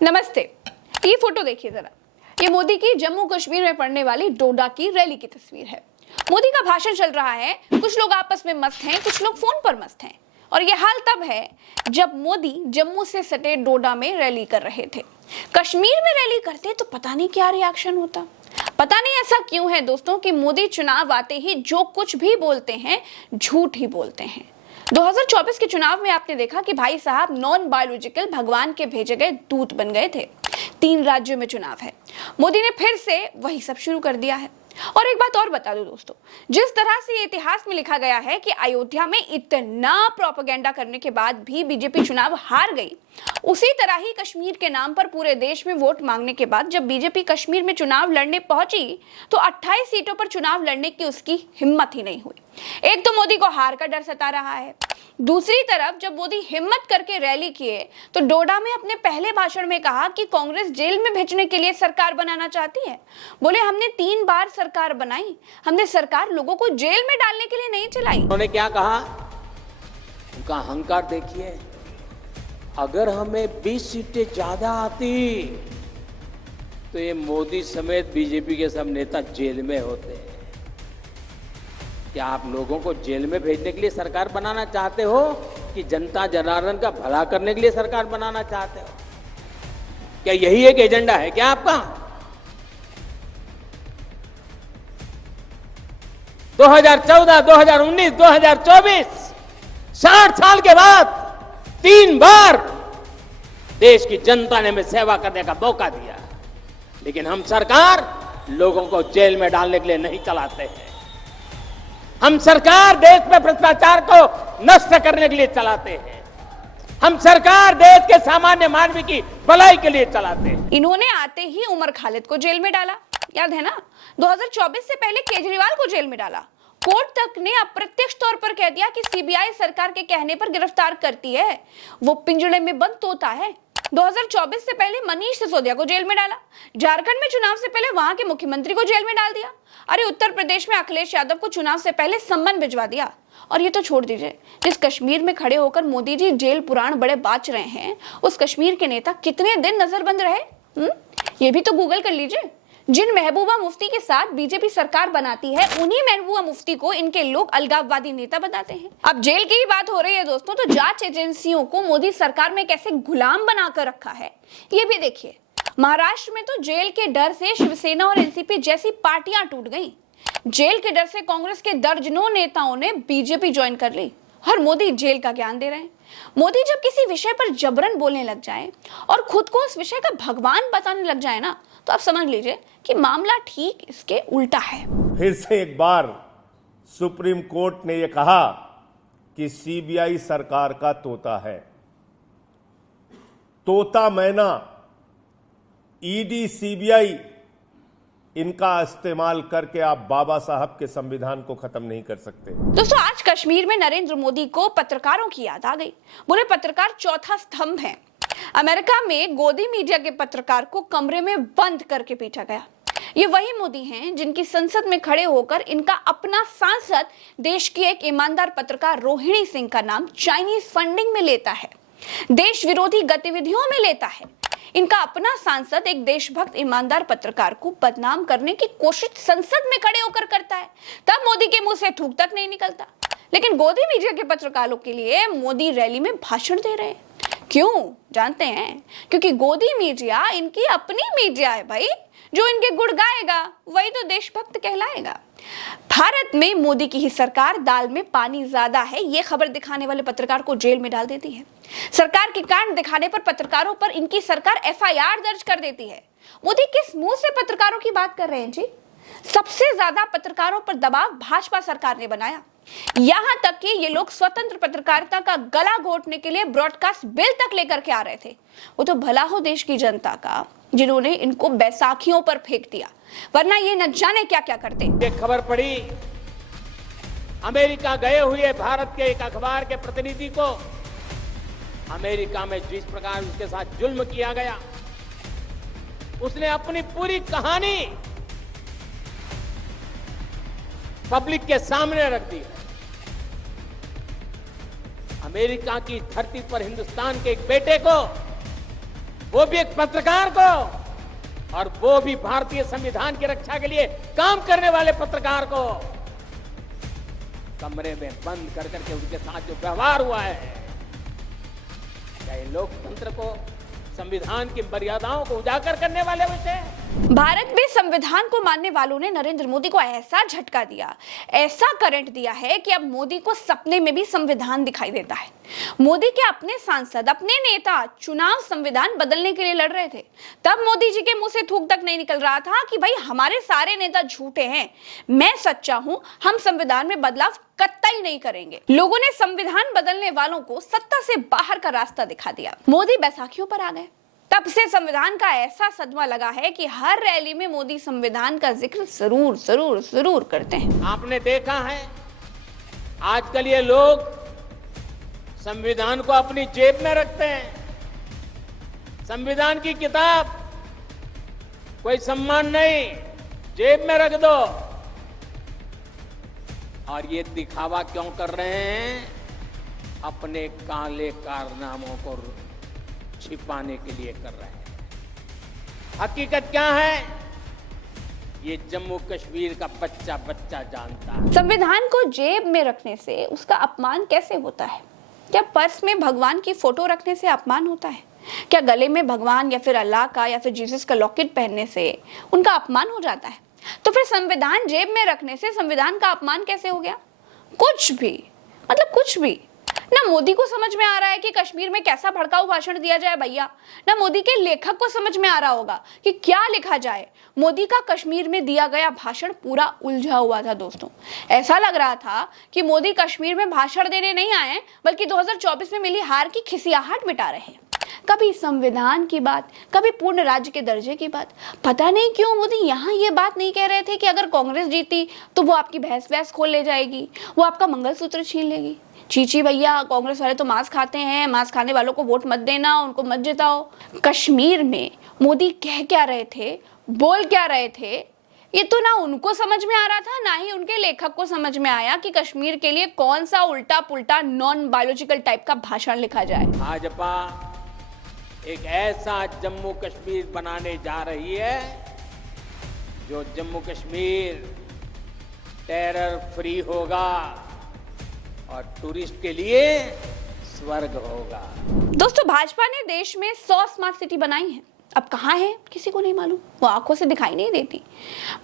नमस्ते। ये फोटो देखिए जरा। ये मोदी की जम्मू कश्मीर में पड़ने वाली डोडा की रैली की तस्वीर है। मोदी का भाषण चल रहा है, कुछ लोग आपस में मस्त हैं, कुछ लोग फोन पर मस्त हैं। और ये हाल तब है जब मोदी जम्मू से सटे डोडा में रैली कर रहे थे। कश्मीर में रैली करते तो पता नहीं क्या रिएक्शन होता। पता नहीं ऐसा क्यों है दोस्तों कि मोदी चुनाव आते ही जो कुछ भी बोलते हैं झूठ ही बोलते हैं। 2024 के चुनाव में आपने देखा कि भाई साहब नॉन बायोलॉजिकल भगवान के भेजे गए दूत बन गए थे। 3 राज्यों में चुनाव है, मोदी ने फिर से वही सब शुरू कर दिया है। और एक बात और बता दूं दोस्तों, जिस तरह से ये इतिहास में लिखा गया है कि अयोध्या में इतना प्रोपेगेंडा करने के बाद भी बीजेपी चुनाव हार गई, उसी तरह ही कश्मीर के नाम पर पूरे देश में वोट मांगने के बाद जब बीजेपी कश्मीर में चुनाव लड़ने पहुंची तो 28 सीटों पर चुनाव लड़ने की उसकी हिम्मत ही नहीं हुई। एक तो मोदी को हार का डर सता रहा है, दूसरी तरफ जब मोदी हिम्मत करके रैली किए तो डोडा में अपने पहले भाषण में कहा कि कांग्रेस जेल में भेजने के लिए सरकार बनाना चाहती है। बोले हमने 3 बार सरकार बनाई, हमने सरकार लोगों को जेल में डालने के लिए नहीं चलाई। उन्होंने क्या कहा, उनका अहंकार देखिए। अगर हमें 20 सीटें ज्यादा आती तो ये मोदी समेत बीजेपी के सब नेता जेल में होते। क्या आप लोगों को जेल में भेजने के लिए सरकार बनाना चाहते हो कि जनता जनार्दन का भला करने के लिए सरकार बनाना चाहते हो? क्या यही एक एजेंडा है क्या आपका? 2014, 2019, 2024 60 साल के बाद 3 बार देश की जनता ने हमें सेवा करने का मौका दिया, लेकिन हम सरकार लोगों को जेल में डालने के लिए नहीं चलाते हैं। हम सरकार देश में भ्रष्टाचार को नष्ट करने के लिए चलाते हैं। हम सरकार देश के सामान्य मानवी की भलाई के लिए चलाते हैं। इन्होंने आते ही उमर खालिद को जेल में डाला, याद है ना? 2024 से पहले केजरीवाल को जेल में डाला। कोर्ट तक ने अप्रत्यक्ष तौर पर कह दिया कि सीबीआई सरकार के कहने पर गिरफ्तार करती है, वो पिंजड़े में बंद तोता है। 2024 से पहले मनीष सिसोदिया को जेल में डाला। झारखंड में चुनाव से पहले वहां के मुख्यमंत्री को जेल में डाल दिया। अरे उत्तर प्रदेश में अखिलेश यादव को चुनाव से पहले सम्मन भिजवा दिया। और ये तो छोड़ दीजिए, जिस कश्मीर में खड़े होकर मोदी जी जेल पुराण बड़े बाच रहे हैं, उस कश्मीर के नेता कितने दिन नजरबंद रहे, ये भी तो गूगल कर लीजिए। जिन महबूबा मुफ्ती के साथ बीजेपी सरकार बनाती है, उन्हीं महबूबा मुफ्ती को इनके लोग अलगाववादी नेता बताते हैं। अब जेल की ही बात हो रही है दोस्तों, तो जांच एजेंसियों को मोदी सरकार में कैसे गुलाम बनाकर रखा है ये भी देखिए। महाराष्ट्र में तो जेल के डर से शिवसेना और एनसीपी जैसी पार्टियां टूट गईं। जेल के डर से कांग्रेस के दर्जनों नेताओं ने बीजेपी ज्वाइन कर ली और मोदी जेल का ज्ञान दे रहे हैं। मोदी जब किसी विषय पर जबरन बोलने लग जाए और खुद को उस विषय का भगवान बताने लग जाए ना, तो आप समझ लीजिए कि मामला ठीक इसके उल्टा है। फिर से एक बार सुप्रीम कोर्ट ने यह कहा कि सीबीआई सरकार का तोता है। तोता मैना, ईडी, सीबीआई, इनका इस्तेमाल करके आप बाबा साहब के संविधान को खत्म नहीं कर सकते। दोस्तों, आज कश्मीर में नरेंद्र मोदी को पत्रकारों की याद आ गई। बोले पत्रकार चौथा स्तंभ है। अमेरिका में गोदी मीडिया के पत्रकार को कमरे में बंद करके पीटा गया। ये वही मोदी हैं जिनकी संसद में खड़े होकर इनका अपना सांसद देश की एक ईमानदार पत्रकार रोहिणी सिंह का नाम चाइनीज फंडिंग में लेता है, देश विरोधी गतिविधियों में लेता है। इनका अपना सांसद एक देशभक्त ईमानदार पत्रकार को बदनाम करने की कोशिश संसद में खड़े होकर करता है, तब मोदी के मुंह से थूक तक नहीं निकलता। लेकिन गोदी मीडिया के पत्रकारों के लिए मोदी रैली में भाषण दे रहे हैं। क्यों जानते हैं? क्योंकि गोदी मीडिया इनकी अपनी मीडिया है भाई। जो इनके गुण गाएगा वही तो देशभक्त कहलाएगा। भारत में मोदी की ही सरकार दाल में पानी ज्यादा है, ये खबर दिखाने वाले पत्रकार को जेल में डाल देती है। सरकार के कांड दिखाने पर पत्रकारों पर इनकी सरकार एफआईआर दर्ज कर देती है। मोदी किस मुंह से पत्रकारों की बात कर रहे हैं जी? सबसे ज्यादा पत्रकारों पर दबाव भाजपा सरकार ने बनाया। यहां तक कि ये लोग स्वतंत्र पत्रकारिता का गला घोटने के लिए ब्रॉडकास्ट बिल तक लेकर के आ रहे थे। वो तो भला हो देश की जनता का जिन्होंने इनको बैसाखियों पर फेंक दिया, वरना ये न जाने क्या क्या करते। एक खबर पड़ी, अमेरिका गए हुए भारत के एक अखबार के प्रतिनिधि को अमेरिका में जिस प्रकार उसके साथ जुल्म किया गया, उसने अपनी पूरी कहानी पब्लिक के सामने रख दी। अमेरिका की धरती पर हिंदुस्तान के एक बेटे को वो भी एक पत्रकार को, और वो भी भारतीय संविधान की रक्षा के लिए काम करने वाले पत्रकार को कमरे में बंद कर करके उनके साथ जो व्यवहार हुआ है, क्या ये लोकतंत्र को, संविधान की मर्यादाओं को उजागर करने वाले विषय? भारत में संविधान को मानने वालों ने नरेंद्र मोदी को ऐसा झटका दिया, ऐसा करंट दिया है कि अब मोदी को सपने में भी संविधान दिखाई देता है। मोदी के अपने सांसद, अपने नेता चुनाव संविधान बदलने के लिए लड़ रहे थे, तब मोदी जी के मुंह से थूक तक नहीं निकल रहा था कि भाई हमारे सारे नेता झूठे हैं, मैं सच्चा हूं, हम संविधान में बदलाव कतई नहीं करेंगे। लोगों ने संविधान बदलने वालों को सत्ता से बाहर का रास्ता दिखा दिया। मोदी बैसाखियों पर आ गए, तब से संविधान का ऐसा सदमा लगा है कि हर रैली में मोदी संविधान का जिक्र जरूर जरूर जरूर करते हैं। आपने देखा है आजकल ये लोग संविधान को अपनी जेब में रखते हैं। संविधान की किताब कोई सम्मान नहीं, जेब में रख दो। और ये दिखावा क्यों कर रहे हैं? अपने काले कारनामों को छिपाने के लिए कर रहे हैं। हकीकत क्या है? ये जम्मू कश्मीर का बच्चा बच्चा जानता है। संविधान को जेब में रखने से उसका अपमान कैसे होता है? क्या पर्स में भगवान की फोटो रखने से अपमान होता है? क्या गले में भगवान या फिर अल्लाह का या फिर जीसस का लॉकेट पहनने से उनका अपमान हो जाता है? तो फिर संविधान जेब में रखने से संविधान का अपमान कैसे हो गया? कुछ भी, मतलब कुछ भी। ना मोदी को समझ में आ रहा है कि कश्मीर में कैसा भड़काऊ भाषण दिया जाए भैया, ना मोदी के लेखक को समझ में आ रहा होगा कि क्या लिखा जाए। मोदी का कश्मीर में दिया गया भाषण पूरा उलझा हुआ था दोस्तों। ऐसा लग रहा था कि मोदी कश्मीर में भाषण देने नहीं आए, बल्कि 2024 में मिली हार की खिसियाहट मिटा रहे हैं। कभी संविधान की बात, कभी पूर्ण राज्य के दर्जे की बात। पता नहीं क्यों मोदी यहाँ ये बात नहीं कह रहे थे कि अगर कांग्रेस जीती तो वो आपकी भैंस वैस खोल ले जाएगी, वो आपका मंगलसूत्र छीन लेगी। चीची भैया, कांग्रेस वाले तो मांस खाते हैं, मांस खाने वालों को वोट मत देना, उनको मत जिताओ। कश्मीर में मोदी कह क्या रहे थे, बोल क्या रहे थे, ये तो ना उनको समझ में आ रहा था, ना ही उनके लेखक को समझ में आया कि कश्मीर के लिए कौन सा उल्टा पुल्टा नॉन बायोलॉजिकल टाइप का भाषण लिखा जाए। भाजपा एक ऐसा जम्मू कश्मीर बनाने जा रही है जो जम्मू कश्मीर टेरर फ्री होगा और टूरिस्ट के लिए स्वर्ग होगा। दोस्तों, भाजपा ने देश में 100 स्मार्ट सिटी बनाई है। अब कहाँ है किसी को नहीं मालूम, वो आंखों से दिखाई नहीं देती।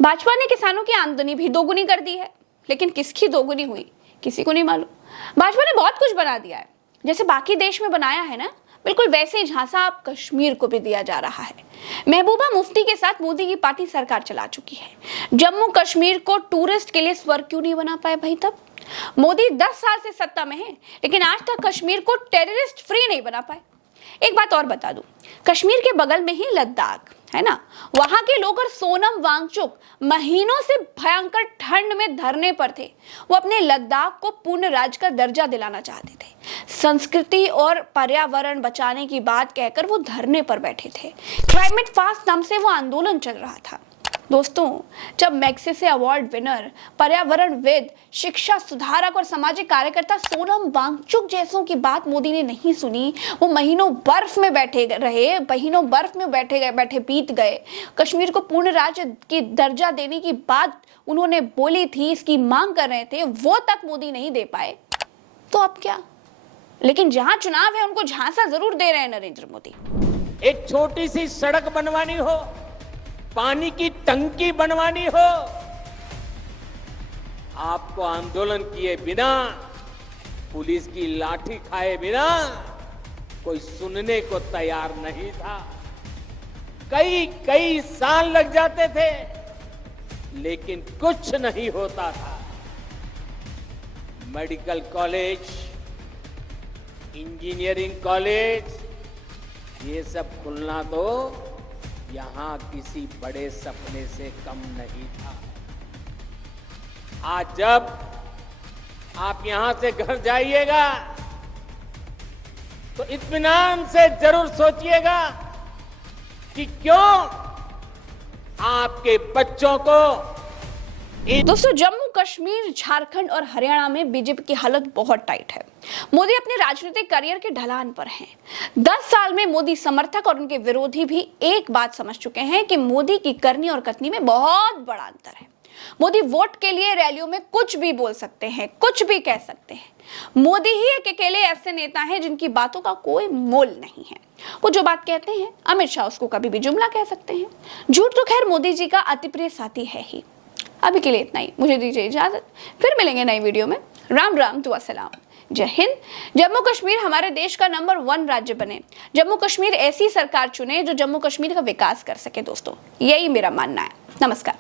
भाजपा ने किसानों की आमदनी भी दोगुनी कर दी है, लेकिन किसकी दोगुनी हुई किसी को नहीं मालूम। भाजपा ने बहुत कुछ बना दिया है, जैसे बाकी देश में बनाया है ना, बिल्कुल वैसे ही झांसा अब कश्मीर को भी दिया जा रहा है। महबूबा मुफ्ती के साथ मोदी की पार्टी सरकार चला चुकी है। जम्मू कश्मीर को टूरिस्ट के लिए स्वर्ग क्यों नहीं बना पाए भाई? तब मोदी 10 साल से सत्ता में है, लेकिन आज तक कश्मीर को टेररिस्ट फ्री नहीं बना पाए। एक बात और बता दूं, कश्मीर के बगल में ही लद्दाख है ना, वहां के लोग और सोनम वांगचुक महीनों से भयंकर ठंड में धरने पर थे। वो अपने लद्दाख को पूर्ण राज्य का दर्जा दिलाना चाहते थे। संस्कृति और पर्यावरण बचाने की बात कहकर वो धरने पर बैठे थे। क्लाइमेट फास्ट नाम से वो आंदोलन चल रहा था। दोस्तों, जब मैग्सेसे अवार्ड विनर, पर्यावरणविद, शिक्षा सुधारक और सामाजिक कार्यकर्ता सोनम वांगचुक जैसों की बात मोदी ने नहीं सुनी, वो महीनों बर्फ में बैठे रहे, महीनों बर्फ में बैठे बीत गए। कश्मीर को पूर्ण राज्य की दर्जा देने की बात उन्होंने बोली थी, इसकी मांग कर रहे थे, वो तक मोदी नहीं दे पाए, तो अब क्या? लेकिन जहां चुनाव है उनको झांसा जरूर दे रहे हैं नरेंद्र मोदी। एक छोटी सी सड़क बनवानी हो, पानी की टंकी बनवानी हो, आपको आंदोलन किए बिना, पुलिस की लाठी खाए बिना कोई सुनने को तैयार नहीं था। कई साल लग जाते थे, लेकिन कुछ नहीं होता था। मेडिकल कॉलेज, इंजीनियरिंग कॉलेज, ये सब खुलना तो यहां किसी बड़े सपने से कम नहीं था। आज जब आप यहां से घर जाइएगा तो इत्मीनान से जरूर सोचिएगा कि क्यों आपके बच्चों को दोस्तों, जम्मू कश्मीर, झारखंड और हरियाणा में बीजेपी की हालत बहुत टाइट है। मोदी अपने राजनीतिक करियर के ढलान पर हैं। 10 साल में मोदी समर्थक और उनके विरोधी भी एक बात समझ चुके हैं कि मोदी की करनी और कथनी में बहुत बड़ा अंतर है। मोदी वोट के लिए रैलियों में कुछ भी बोल सकते हैं, कुछ भी कह सकते हैं। मोदी ही एक अकेले ऐसे नेता हैं जिनकी बातों का कोई मोल नहीं है। वो जो बात कहते हैं, अमित शाह उसको कभी भी जुमला कह सकते हैं। झूठ तो खैर मोदी जी का अति प्रिय साथी है ही। अभी के लिए इतना ही, मुझे दीजिए इजाजत। फिर मिलेंगे नई वीडियो में। राम राम, दुआ सलाम, जय हिंद। जम्मू कश्मीर हमारे देश का नंबर 1 राज्य बने। जम्मू कश्मीर ऐसी सरकार चुने जो जम्मू कश्मीर का विकास कर सके। दोस्तों, यही मेरा मानना है। नमस्कार।